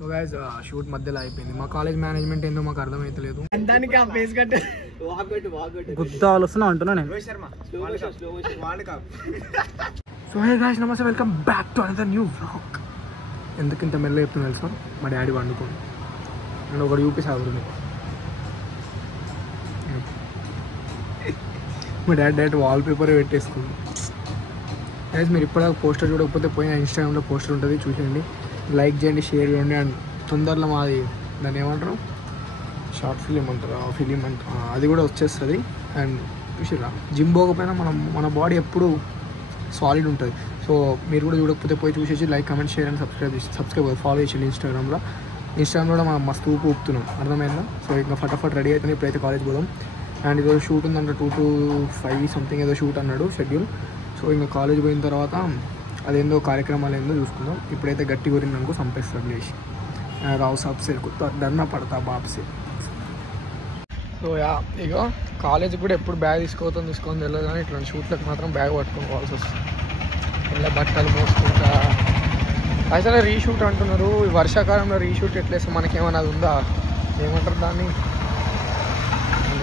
So guys shoot మధ్యలో అయిపోయింది. మా కాలేజ్ మేనేజ్మెంట్ ఏందో మాకు అర్థమైతలేదు. గుద్దాలు వస్తున్నా అంటున్నా నేను. సో హే గైస్ నమస్తే, welcome back to another new vlog. ఎందుకు ఇంత మెల్ల చెప్తున్నా తెలుసా? మా డాడీ వండుకోండి నేను ఒకటి చూపిస్తాను. మా డాడీ డైరెక్ట్ వాల్ పేపర్ పెట్టేసుకుంది. గైస్ మీరు ఇప్పటిదాకా పోస్టర్ చూడకపోతే పోయిన ఇన్స్టాగ్రామ్లో పోస్టర్ ఉంటుంది, చూసేయండి, లైక్ చేయండి, షేర్ చేయండి. అండ్ తొందరలో మాది దాన్ని ఏమంటారు, షార్ట్ ఫిలిం అంటారు, ఆ ఫిలిం అంటారు, అది కూడా వచ్చేస్తుంది. అండ్ చూసిరా, జిమ్ పోకపోయినా మన బాడీ ఎప్పుడు సాలిడ్ ఉంటుంది. సో మీరు కూడా చూడకపోతే పోయి చూసేసి like comment share and subscribe follow చేయండి. ఇన్స్టాగ్రామ్లో కూడా మనం మస్తు ఊపుతున్నాం, అర్థమైందా? సో ఇంకా ఫటాఫట్ రెడీ అవుతుంది, ఇప్పుడైతే కాలేజ్ పోదాం. అండ్ ఈరోజు షూట్ ఉందంట 2 to 5 సంథింగ్ ఏదో షూట్ అన్నాడు షెడ్యూల్. సో ఇంకా కాలేజ్ పోయిన తర్వాత అదేందో కార్యక్రమాలు ఏందో చూసుకుందాం. ఇప్పుడైతే గట్టి గురించి అనుకో సంపేస్తాడు లేచి రావు సాబ్ సే ధర్నా పడతా బాప్సే. సో యా ఇక కాలేజ్కి కూడా ఎప్పుడు బ్యాగ్ తీసుకొని తెలియదు, కానీ ఇట్లాంటి షూట్లకు మాత్రం బ్యాగ్ పట్టుకొని పోవాల్సి వస్తుంది. ఇలా బట్టలు మోసుకుంటా. అసలు రీషూట్ అంటున్నారు, ఈ వర్షాకాలంలో రీషూట్ ఎట్లేస్తే మనకేమన్నా అది ఉందా? ఏమంటారు దాన్ని,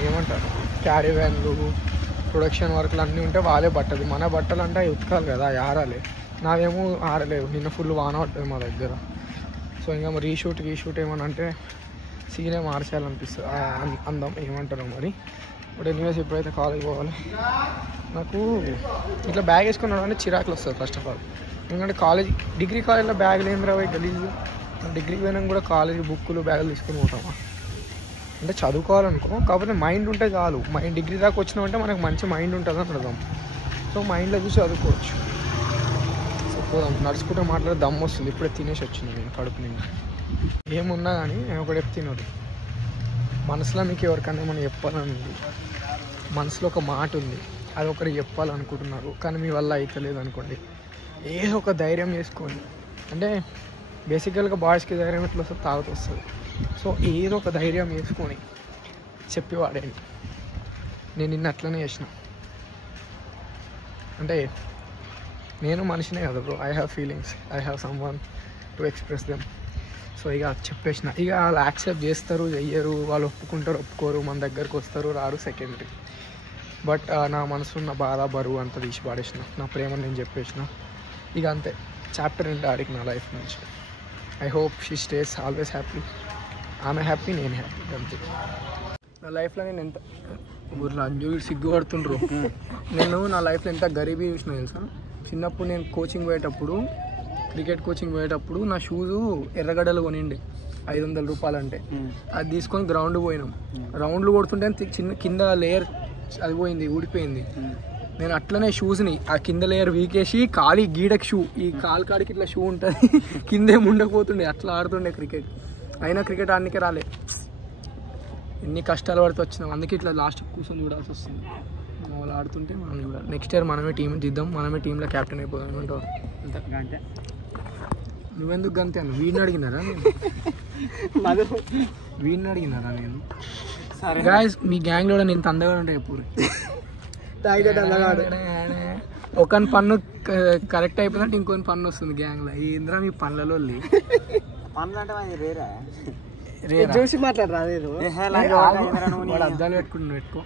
ఏమంటారు, క్యారీ వ్యాన్లు, ప్రొడక్షన్ వర్క్లు అన్నీ ఉంటే వాళ్ళే బట్టలు, మన బట్టలు అంటే ఉతకాలి కదా, ఆరాలి. నావేమో ఆరలేవు, నిన్న ఫుల్ వాన పట్టదు మా దగ్గర. సో ఇంకా రీషూట్ ఏమన్నా అంటే సీనే మార్చేయాలనిపిస్తుంది, అందం ఏమంటారు మరి. ఇప్పుడు ఎనీవేస్ ఇప్పుడైతే కాలేజ్ పోవాలి. నాకు ఇట్లా బ్యాగ్ వేసుకున్నాడు అంటే చిరాకులు వస్తుంది ఫస్ట్ ఆఫ్ ఆల్. ఎందుకంటే డిగ్రీ కాలేజ్లో బ్యాగులు ఏం రావు గలీజ్. డిగ్రీకి పోయినా కూడా కాలేజ్ బుక్కులు బ్యాగులు తీసుకుని పోతామా అంటే చదువుకోవాలనుకో, కాకపోతే మైండ్ ఉంటే చాలు. డిగ్రీ దాకా వచ్చినామంటే మనకు మంచి మైండ్ ఉంటుంది అని అర్థం. సో మైండ్లో చూసి చదువుకోవచ్చు. సో పోదాం, నడుచుకుంటే మాట్లాడే దమ్ము వస్తుంది. ఇప్పుడే తినేసి వచ్చింది నేను కడుపు నిండా. ఏమున్నా కానీ నేను ఒకటి తినదు. మనసులో మీకు ఎవరికన్నా మనం చెప్పాలని ఉంది, మనసులో ఒక మాట ఉంది, అది ఒకటి చెప్పాలనుకుంటున్నారు, కానీ మీ వల్ల అవుతలేదు అనుకోండి, ఏదో ఒక ధైర్యం చేసుకోండి. అంటే బేసికల్గా బాయ్స్కి ధైర్యం ఎట్లా వస్తుంది, తాగుతూ వస్తుంది. సో ఏదో ఒక ధైర్యం వేసుకొని చెప్పి వాడండి. నేను నిన్న అట్లనే చేసిన. అంటే నేను మనిషినే కదా bro, I have feelings, I have some one to express them. So ఇక చెప్పేసిన. ఇక వాళ్ళు యాక్సెప్ట్ చేస్తారు చెయ్యరు, వాళ్ళు ఒప్పుకుంటారు ఒప్పుకోరు, మన దగ్గరకు వస్తారు రారు, సెకండరీ. బట్ నా మనసున్న బాధ బరువు అంతా తీసి పాడేసిన, నా ప్రేమను నేను చెప్పేసిన. ఇక అంతే, చాప్టర్ ఎండ్ ఆడికి నా లైఫ్ నుంచి. I hope she stays always happy. ఆమె హ్యాపీ, నేను హ్యాపీ, అంతే. నా లైఫ్లో నేను ఎంత ఊర్లో సిగ్గుపడుతుండ్రు. నేను నా లైఫ్లో ఎంత గరీబీ చూసిన తెలుసా? చిన్నప్పుడు నేను కోచింగ్ పోయేటప్పుడు, క్రికెట్ కోచింగ్ పోయేటప్పుడు నా షూజు ఎర్రగడ్డలు కొనిండే 500 రూపాయలు అంటే. అది తీసుకొని గ్రౌండ్ పోయినాం. రౌండ్లు కొడుతుంటే కింద లేయర్ అది పోయింది, ఊడిపోయింది. నేను అట్లనే షూస్ని ఆ కింద లేయర్ వీకేసి కాలి గీడకి షూ, ఈ కాలు కాడికి ఇట్లా షూ ఉంటుంది, కిందేం ఉండకపోతుండే, అట్లా ఆడుతుండే క్రికెట్. అయినా క్రికెట్ ఆడనికే రాలే. ఎన్ని కష్టాలు పడితే వచ్చినాం, అందుకే ఇట్లా లాస్ట్ కూర్చొని చూడాల్సి వస్తుంది. వాళ్ళు ఆడుతుంటే మనం చూడాలి. నెక్స్ట్ ఇయర్ మనమే టీం దిద్దాం, మనమే టీంలో క్యాప్టెన్ అయిపోదాం అంటావు. అంతే. నువ్వెందుకు గంతే అన్న? వీడిని అడిగినారా నేను? గాయ్స్ మీ గ్యాంగ్లో నేను ఇంత అందగా ఉంటాయి ఎప్పుడు. ఒకని పన్ను కరెక్ట్ అయిపోయినట్టు ఇంకొని పన్ను వస్తుంది గ్యాంగ్లో. ఏంద్రా మీ పనులలో చూసి మాట్లాడరా? అద్దాలు పెట్టుకుంటున్నా,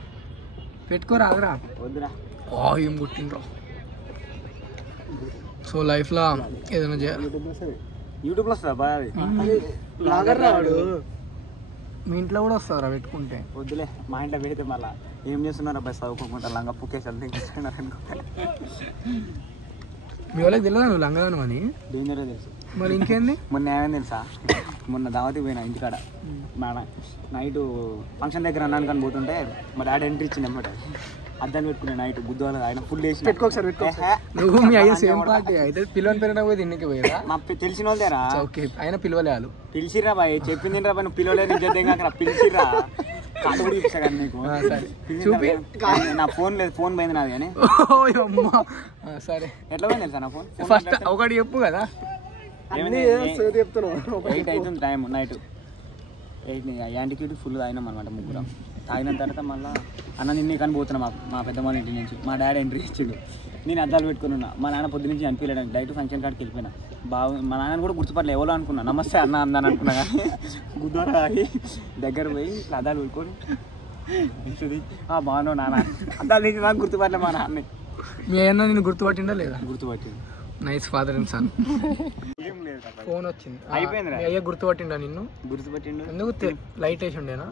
పెట్టుకోరాదురా, ఏం కుట్టిండ్రా. సో లైఫ్లో ఏదైనా చేయాలి. యూట్యూబ్లో మీ ఇంట్లో కూడా వస్తారా పెట్టుకుంటే? వద్దులే, మా ఇంట్లో పెడితే మళ్ళీ ఏం చేస్తున్నారు అబ్బాయి చదువుకోకుండా లంగా పుక్కేసి అనుకుంటే. మీ వాళ్ళకి తెలియదా నువ్వు లంగాను అని? డేంజరే తెలుసు. మరి ఇంకేంది? మొన్న ఏమైంది తెలుసా? మొన్న దావతికి పోయినా ఇంటికాడ. నైట్ ఫంక్షన్ దగ్గర అన్నాను కానీ పోతుంటే మా డాడీ ఎంట్రీ ఇచ్చింది అన్నమాట. అద్దాన్ని పెట్టుకునే నైట్ బుద్ధవాళ్ళు ఆయన ఫుల్ వేసి పెట్టుకోసారి నువ్వు మీ అయ్యా సేమ్ పార్టీ అయితే పిల్లలు పెరిగినా పోయి తిన్నకి పోయారా? మా తెలిసిన వాళ్ళదేరా. ఓకే, ఆయన పిలవలే, వాళ్ళు పిలిచిర్రా బాయ్, చెప్పింది రా బాయ్, నువ్వు పిలవలేదు నిజంగా పిలిచిర్రా. కాదు కూడా చూపిస్తా కానీ నీకు చూపి. నా ఫోన్ లేదు, ఫోన్ పోయింది నాది కానీ. సరే ఎట్లా పోయింది తెలుసా నా ఫోన్? ఫస్ట్ ఒకటి చెప్పు కదా. 8 అవుతుంది టైం, నైట్ 8. యాంటిక్యూటీ ఫుల్ తాగినాం అనమాట ముగ్గురం. తాగిన తర్వాత మళ్ళీ అన్న నిన్నే కానీ పోతున్నాం మా పెద్దమ్మ ఇంటి నుంచి. మా డాడీ ఎంట్రీ ఇచ్చిండు, నేను అద్దాలు పెట్టుకుని ఉన్నా. మా నాన్న పొద్దు నుంచి అనిపించలేడానికి డైరెక్ట్ ఫంక్షన్ కాడికి వెళ్ళిపోయినా. బాగు మా నాన్న కూడా గుర్తుపట్టలే ఎవరో అనుకున్నా నమస్తే అన్న అందని అనుకున్నా కానీ గుద్దోర ఆగి దగ్గర పోయి ఇట్లా అద్దాలు ఊరుకొని బాగున్నావు నాన్న అద్దాలు తీసి నాకు గుర్తుపట్టలే మా నాన్న. మీ అన్న నేను గుర్తుపట్టిండా లేదా? గుర్తుపట్టింది. Nice father and son. Phone వచ్చింది అయిపోయింది. అయ్యా గుర్తుపట్టిండా నిన్ను? గుర్తుపట్టిండు. ఎందుకు లైట్ వేసి ఉండేనా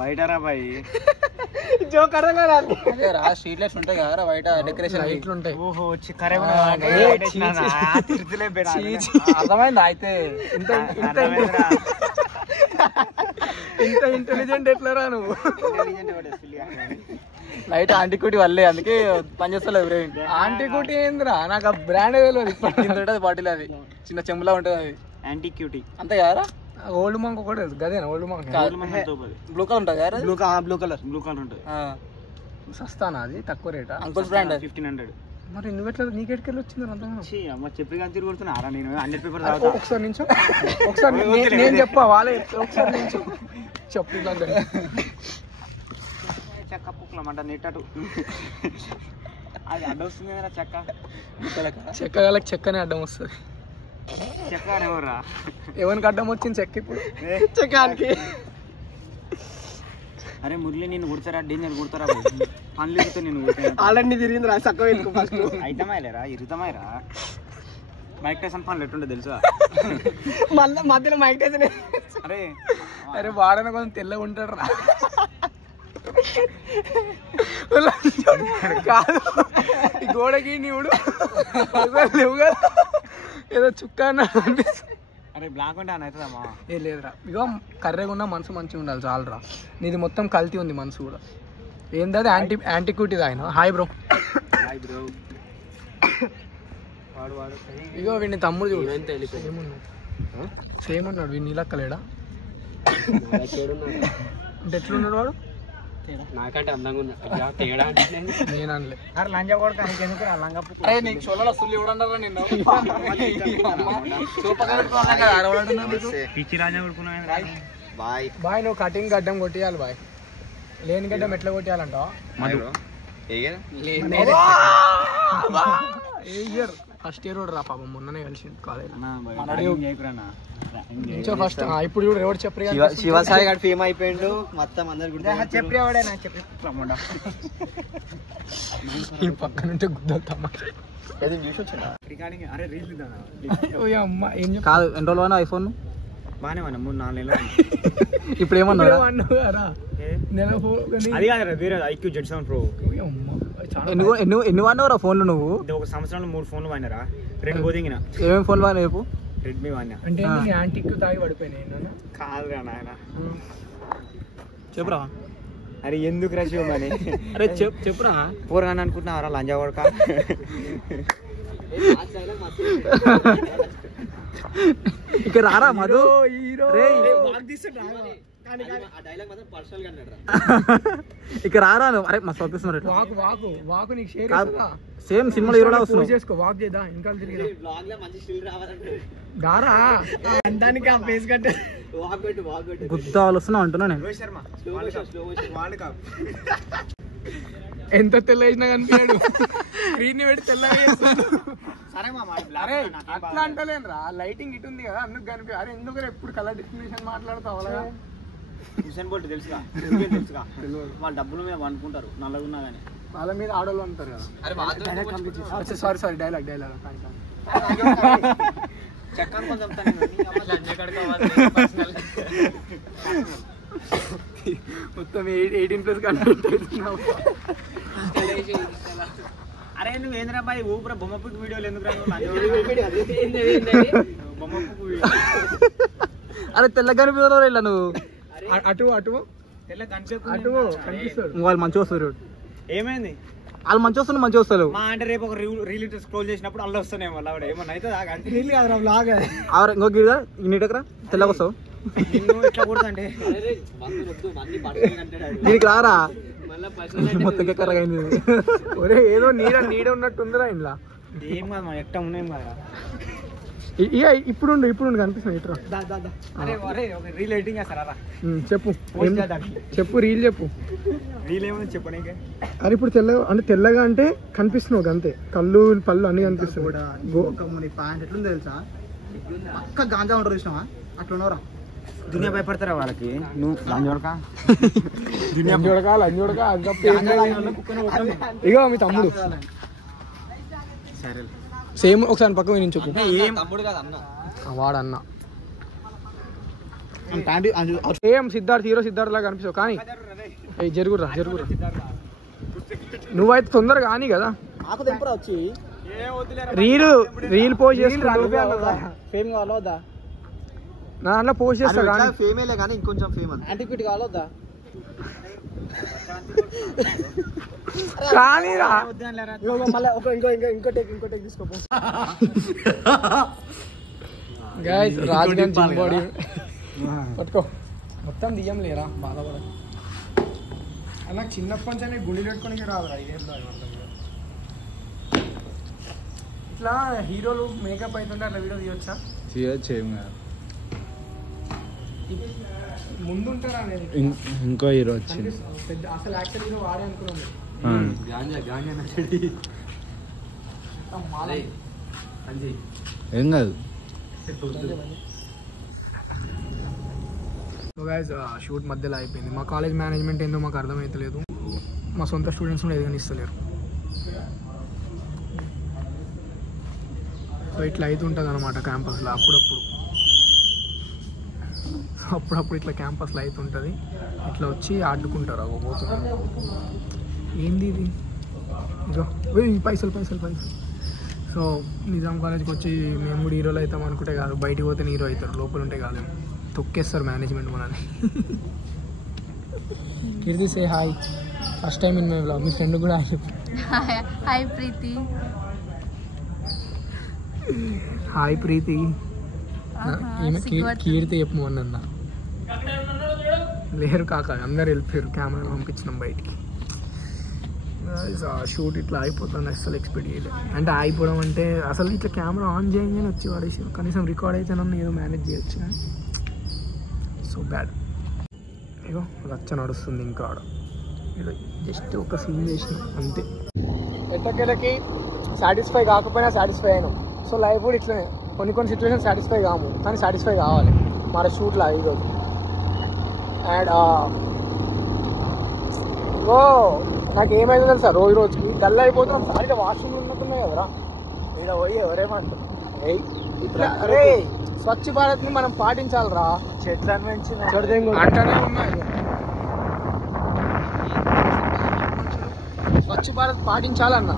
బయటరా బాయ్ జోక్ అర్థం కాదు. స్ట్రీట్ లైట్స్ ఉంటాయి కదా బయట డెకరేషన్ లైట్లు ఉంటాయి. ఓహో అర్థమైందా? అయితే ఇంత ఇంటెలిజెంట్ ఎట్లరా నువ్వు? లైట్ ఆంటీకుటి వల్లే అందుకే పనిచేస్తలేదు బ్రెయిన్. ఆంటీకుటి ఏందిరా? నాకు ఆ బ్రాండ్ తెలియదు. ఉంటుంది బాటిల్, అది చిన్న చెంబులా ఉంటుంది, అది యాంటీక్యూటీ అంతే కదా. ఓల్డ్ మంక్ కూడా గదేనా? ఓల్డ్ మంక్ బ్లూ కలర్ ఉంటుంది కదా. బ్లూ కలర్ ఉంటుంది. సస్తానా అది? తక్కువ రేటా? Uncles brand 1500. మరి నువ్వు ఎట్లా నీకెట్కెళ్ళి వచ్చింది అర్థం? అమ్మ చెప్పి కానీ తిరిగి కొడుతున్నారా నేను 100 పేపర్ ఒకసారి నించో. ఒకసారి నేను చెప్పా వాళ్ళే ఒకసారి నించో చెప్పు. ఇలా చెక్క పుక్కలమంట నెట్టటు అది అడ్డం వస్తుంది కదా చెక్క. చెక్కగాలకు చెక్కనే అడ్డం వస్తుంది. చెక్క ఎవరా? ఎవరికి అడ్డం వచ్చింది చెక్క ఇప్పుడు? చెక్కానికి. అరే మురళి నేను కుడతారా? డేంజర్ కుడతారా? పనులు ఇరిగితే నేను ఆల్రెడీ తిరిగింది రా చక్క వెళ్ళుకో. ఫస్ట్ అయితమాయలేరా ఇరుగుతామాయరా. మైక్ టైసన్ పనులు ఎట్టుండే తెలుసా? మళ్ళీ మధ్యలో మైక్ టైసన్. అరే అరే వాడన కొంచెం తెల్లగా ఉంటాడు రా. కాదు ఈ గోడకి నీవుడు లేవు కదా, ఏదో చుక్క అన్నాడు. అరే బ్లాక్ ఉంటే అని అవుతుందమ్మా. ఏ లేదురా, ఇగో కర్రెగా ఉన్న మనసు మంచిగా ఉండాలి చాలరా. నీది మొత్తం కల్తీ ఉంది మనసు కూడా. ఏంది అది? యాంటిక్యూటీది ఆయన. Hi bro. ఇగో వీడిని తమ్ముడు చూడు సేమ్ ఉన్నాడు. వీడిని నీలక్కలేడా అంటే ఎట్లున్నాడు వాడు? నాకంటే అందంగా ఉన్నా తేడా నేను అనలే. అరే లంజా కొడుకు ఎందుకు లంగా నీకు చోళలో సుల్లి ఇవ్వడంటారా నిన్ను? పిచ్చి రాజా కొడుకున్నా. Boy boy. నువ్వు కటింగ్ గడ్డం కొట్టియాలి బాయ్. లేని గడ్డం ఎట్లా కొట్టియాలంటావు? ఫస్ట్ ఇయర్ రా పాపం, మొన్ననే కలిసి కాలేజ్. ఫస్ట్ ఇప్పుడు చూడు ఎవరు చెప్పరు. శివసాయి గారు ఫేమ్ అయిపోయిండు మొత్తం అందరు చెప్పేవాడేనా? ఈ పక్కన ఉంటే గుద్దవుతామా? అమ్మ ఏం కాదు. ఎన్ని రోజులు ఐఫోన్ బాగానే మనం 3-4 నెలలు. ఇప్పుడు ఏమన్నా అది కాదు వేరే IQ Z7 Pro. ఎన్ని వాడినవరా ఫోన్లు నువ్వు? ఒక సంవత్సరంలో 3 ఫోన్లు వాడినారా? 2 పోదింగిన. ఏమేమి ఫోన్లు వాడినా రేపు? రెడ్మీ వాడినా. అంటే యాంటిక్ తాగి పడిపోయినాయి. కాదురా నాయన చెప్పురా. అరే ఎందుకు రా శివమని? అరే చెప్పురా. పోరగాని అనుకుంటున్నారా లంజా కొడక? ఇక్కడ రారా మధు. ఇక్కడ రారా. అరే మా చూపిస్తున్నారు సేమ్ సినిమాలో హీరోలా వస్తున్నావు. చేసుకో వాక్ చేద్దా ఇంకా తిరిగి దారా అందానికి ఆ ఫేస్ కట్ గుద్దాలు వస్తున్నావు అంటున్నా నేను. ఎంత తెల్ల వేసినా కనిపించాడు. స్క్రీన్ ని పెట్టి తెల్లగా అరే అట్లా అంటలేను రా. లైటింగ్ ఇటు ఉంది కదా అందుకు కనిపి. అరే ఎందుకు ఎప్పుడు కలర్ డిస్క్రిమినేషన్ మాట్లాడతావు అలాగా? హుసేన్ బోల్ట్ తెలుసుగా వాళ్ళ డబ్బులు మీద అనుకుంటారు నల్లగున్నా కానీ. వాళ్ళ మీద ఆడోళ్ళు అంటారు కదా. సారీ డైలాగ్ చెక్కని కొంచెం మొత్తం 18+ కంటెంట్. అరే నువ్వు ఏంద్రా బాయ్ ఊపిరా బొమ్మపుక్ వీడియోలు ఎందుకు రా? బొమ్మపుక్ వీడియో. అరే తెల్ల కనిపిస్తారు ఇలా నువ్వు. అటు తెల్ల కనిపిస్తాడు. వాళ్ళు మంచిగా వస్తారు. ఏమైంది? వాళ్ళు మంచిగా వస్తారు మంచిగా వస్తారు. మా అంటే రేపు ఒక రీల్ స్క్రోల్ చేసినప్పుడు అల్ల వస్తున్నాయి. వాళ్ళ ఆవిడ ఏమన్నా అయితే ఇంకొక నీటకరా తెల్లగా వస్తావు. ఇట్లా కొడుతుంటే దీనికి రారా మొత్తం కర్రగా అయింది. ఒరే ఏదో నీడ ఉన్నట్టు ఉందిరా ఇంట్లో. ఏం కాదు మా ఎట్ట ఉన్నాయి కదా. ఇక ఇప్పుడు కనిపిస్తుంది ఇట్రా. చెప్పు రీల్ చెప్పు. అరే ఇప్పుడు తెల్లగా అంటే కనిపిస్తున్నావు అంతే, కళ్ళు పళ్ళు అన్ని కనిపిస్తున్నాయి. ప్యాంట్ ఎట్లుంది తెలుసా, పక్క గాంజా ఉంటారు చూసినావా అట్లా ఉన్నారా. దునియా భయపడతారా వాళ్ళకి, నువ్వు ఇక మీ తమ్ముడు సేమ్ ఒకసారి పక్క నుంచి చెప్పు. వాడన్నా సేమ్ సిద్ధార్థ్, హీరో సిద్ధార్థ్ లాగా కనిపిస్తావు కానీ జరుగురా నువ్వైతే తొందరగా కానీ కదా రీల్ పోస్ట్ చేస్తా నా దాంట్లో పోస్ట్ చేస్తా కానీ ఫేమేలే కానీ ఇంకొంచెం ఫేమస్ యాంటిక్విటీ కావాలొద్దా కానీ రాజగంజ్ జిమ్ బాడీ పట్టుకో మొత్తం దియ్యం లేరా బాధపడ. నాకు చిన్నప్పటి నుంచి గుండెలు పెట్టుకోనికి రాదురా ఇదేందో. ఇట్లా హీరోలు మేకప్ అవుతుంటే అట్లా వీడియో తీయొచ్చా? ముందుంటారా ఇంకో హీరో వచ్చింది అసలు యాక్చువల్ హీరో వాడే అనుకున్నాను. ఏం కాదు. షూట్ మధ్యలో అయిపోయింది. మా కాలేజ్ మేనేజ్మెంట్ ఏందో మాకు అర్థమవుతలేదు. మా సొంత స్టూడెంట్స్ కూడా ఏదైనా ఇస్తలేరు. సో ఇట్లా అవుతుంటుంది అనమాట క్యాంపస్లో అప్పుడప్పుడు ఇట్లా క్యాంపస్లో అవుతుంటుంది. ఇట్లా వచ్చి ఆడుకుంటారు పోతున్నారు. ఏంది ఇది ఇగో పైసలు. సో నిజాం కాలేజ్కి వచ్చి మేము కూడా హీరోలు అవుతాం అనుకుంటే కాదు, బయటికి పోతే హీరో అవుతారు, లోపల ఉంటే కాదు తొక్కేస్తారు మేనేజ్మెంట్ మనల్ని. Keerthi say hi, first time in my vlog. మీ ఫ్రెండ్ కూడా హాయ్ ప్రీతి. హాయ్ ప్రీతి. కీర్తి చెప్పు అన్న లేరు కాక, అందరు వెళ్ళిపోయారు. కెమెరా పంపించినాం బయటికి. షూట్ ఇట్లా అయిపోతుంది, అసలు ఎక్స్పెక్ట్ చేయలేదు. అంటే అయిపోవడం అంటే అసలు ఇట్లా కెమెరా ఆన్ చేయగానే వచ్చి వాడేసారు. కనీసం రికార్డ్ అయితే నన్ను ఏదో మేనేజ్ చేయొచ్చు. So bad. ఇగో రచ్చ నడుస్తుంది ఇంకా ఆడ. జస్ట్ ఒక సీన్ చేసిన అంతే. ఎట్టకెళ్ళకి సాటిస్ఫై కాకపోయినా సాటిస్ఫై అయినాం. సో లైఫ్ కూడా ఇట్లనే, కొన్ని సిచ్యువేషన్ సాటిస్ఫై కాము కానీ సాటిస్ఫై కావాలి మన షూట్లో ఈరోజు. అండ్ ఓ నాకు ఏమైందో తెలుసా, రోజుకి డల్ అయిపోతున్నాం. సారిగా వాష్రూమ్లు ఉన్నట్టున్నాయి కదరా ఇక్కడ పోయి ఎవరేమంటారు. అరే స్వచ్ఛ భారత్ ని మనం పాటించాలరా. చెట్లను పెంచి అంటనే ఉన్నాయి. స్వచ్ఛ భారత్ పాటించాలన్నా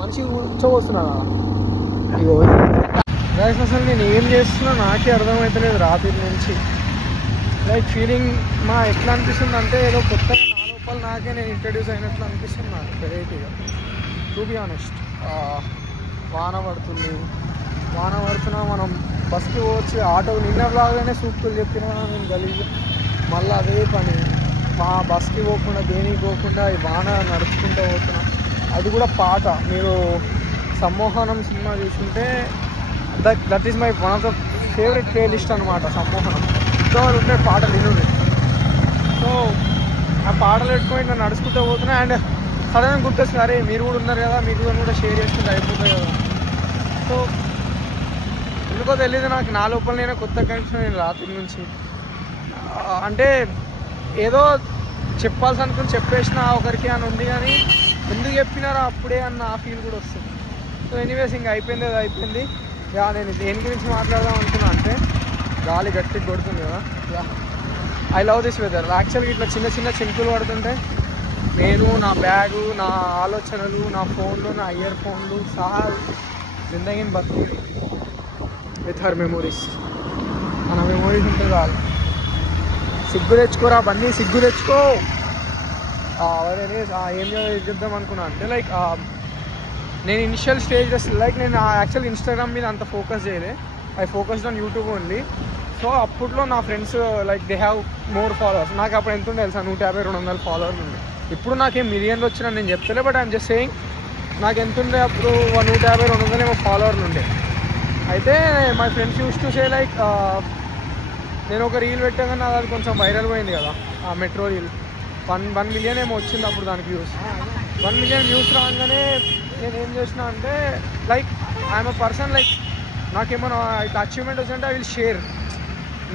మనిషి కూర్చోవస్తున్నాను. ఇగో అసలు నేను ఏం చేస్తున్నా నాకే అర్థమవుతలేదు రాత్రి నుంచి. లైక్ ఫీలింగ్ ఎట్లా అనిపిస్తుంది అంటే ఏదో కొత్తగా నా లోపల నాకే నేను ఇంట్రడ్యూస్ అయినట్లు అనిపిస్తుంది నాకు వెరైటీగా. టు బి ఆనెస్ట్, వాన పడుతున్నా మనం బస్కి పోవచ్చు. ఆటో నిన్నలాగానే సూక్తులు చెప్పినా నేను గలీజ్ మళ్ళీ అదే పని. బస్కి పోకుండా దేనికి పోకుండా ఈ వాన నడుచుకుంటూ పోతున్నా. అది కూడా పాట. మీరు సమ్మోహనం సినిమా చూసుకుంటే that is my one of the favourite play list అనమాట సమ్మోహనం. ఇంకా ఉండే పాటలు వినుడు. సో ఆ పాటలు పెట్టుకొని నేను నడుచుకుంటూ పోతున్నా. అండ్ సడన్గా గుర్తొస్తుంది, అరే మీరు కూడా ఉన్నారు కదా, మీకు కూడా షేర్ చేసుకుంటే అయిపోతుంది కదా. సో ఎందుకో తెలియదు నాకు, నా లోపల నేను కొత్త కనెక్షన్ నేను రాత్రి నుంచి. అంటే ఏదో చెప్పాల్సి అనుకుని చెప్పేసిన ఒకరికి అని ఉంది కానీ ఎందుకు చెప్పినారా అప్పుడే అన్న ఆ ఫీల్ కూడా వస్తుంది. సో ఎనీవేస్ ఇంకా అయిపోయింది, అది అయిపోయింది. యా నేను దేని గురించి మాట్లాడదాం అనుకున్నా అంటే గాలి గట్టిగా కొడుతుంది కదా. Yeah I love this weather. యాక్చువల్గా ఇట్లా చిన్న చినుకులు పడుతుంటే నేను, నా బ్యాగు, నా ఆలోచనలు, నా ఫోన్లు, నా ఇయర్ ఫోన్లు సహా జిందగీని బతుకు విత్ హర్ మెమోరీస్. మన మెమోరీస్ ఉంటే కాదు. సిగ్గు తెచ్చుకోరా బన్నీ, సిగ్గు తెచ్చుకో. ఏం చేద్దాం అనుకున్నా అంటే లైక్ నేను ఇనిషియల్ స్టేజ్ లైక్ నేను యాక్చువల్ ఇన్స్టాగ్రామ్ మీద అంత ఫోకస్ చేయలే. I focused on YouTube only. So అప్పట్లో నా friends like they have more followers. నాకు అప్పుడు ఎంత ఉండే తెలుసా, 150-200 ఫాలోవర్లు ఉండే. ఇప్పుడు నాకేం మిలియన్లు వచ్చినా నేను చెప్తలే, బట్ ఐఎమ్ జస్ట్ సేయింగ్ నాకు ఎంత ఉండే అప్పుడు 150-200 ఏమో ఫాలోవర్లు ఉండే. అయితే my friends use to say like నేను ఒక రీల్ పెట్టగానే అది కొంచెం వైరల్ పోయింది కదా ఆ మెట్రో రీల్ 1 మిలియన్ ఏమో వచ్చింది అప్పుడు దానికి వ్యూస్. 1 మిలియన్ వ్యూస్ రాగానే నేను ఏం చేసిన అంటే like I'm a person like నాకేమన్నా ఇట్లా అచీవ్మెంట్ వచ్చిందంటే ఐ విల్ షేర్.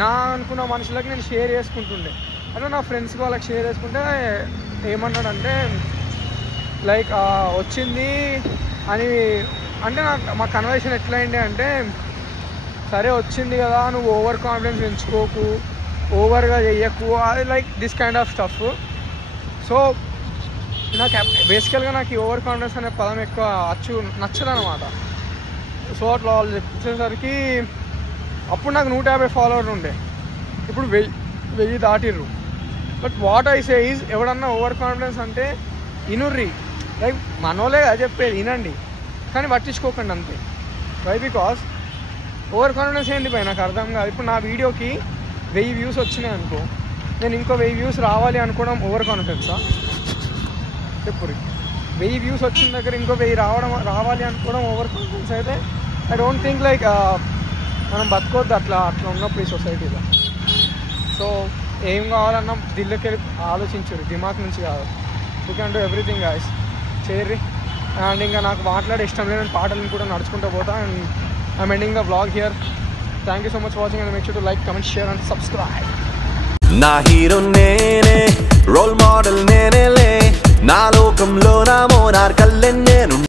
నా అనుకున్న మనుషులకు నేను షేర్ చేసుకుంటుండే. అట్లా నా ఫ్రెండ్స్కి వాళ్ళకి షేర్ చేసుకుంటే ఏమన్నాడంటే లైక్ వచ్చింది అని అంటే మా కన్వర్సేషన్ ఎట్లా అయింది అంటే సరే వచ్చింది కదా నువ్వు ఓవర్ కాన్ఫిడెన్స్ పెంచుకోకు, ఓవర్గా చెయ్యకు, అది like this kind of stuff. So నాకు బేసికల్గా నాకు ఈ ఓవర్ కాన్ఫిడెన్స్ అనే పదం ఎక్కువ నచ్చదు అనమాట. సో అట్లా వాళ్ళు చెప్పేసరికి అప్పుడు నాకు 150 ఫాలోవర్లు ఉండే, ఇప్పుడు 1000 దాటిర్రు. But what I say is ఎవడన్నా ఓవర్ కాన్ఫిడెన్స్ అంటే ఇనుర్రి, లైక్ మనోలే అది చెప్పేది వినండి కానీ పట్టించుకోకండి అంతే. వై బికాస్ ఓవర్ కాన్ఫిడెన్స్ ఏంటి పై నాకు అర్థం కాదు. ఇప్పుడు నా వీడియోకి 1000 వ్యూస్ వచ్చినాయి అనుకో, నేను ఇంకో 1000 వ్యూస్ రావాలి అనుకోవడం ఓవర్ కాన్ఫిడెన్సా? చెప్పు. 1000 వ్యూస్ వచ్చిన దగ్గర ఇంకో 1000 రావాలి అనుకోవడం ఓవర్ కాన్ఫిడెన్స్ అయితే ఐ డోంట్ థింక్ లైక్ మనం బతకొద్దు అట్లా ఉన్నప్పుడు ఈ సొసైటీలో. సో ఏం కావాలన్నా దిల్లుకి ఆలోచించరు, దిమాగ్ నుంచి కాదు. You can do everything guys, చేయర్రి. అండ్ ఇంకా నాకు మాట్లాడే ఇష్టం లేని పాటలను కూడా నడుచుకుంటూ పోతా. And I'm ending the vlog here. Thank you so much watching and make sure to like, comment, share and subscribe. నా హీరో నేనే, రోల్ మోడల్ నేనేలే, నా లోకంలో నా మోనార్కల్లెన్నో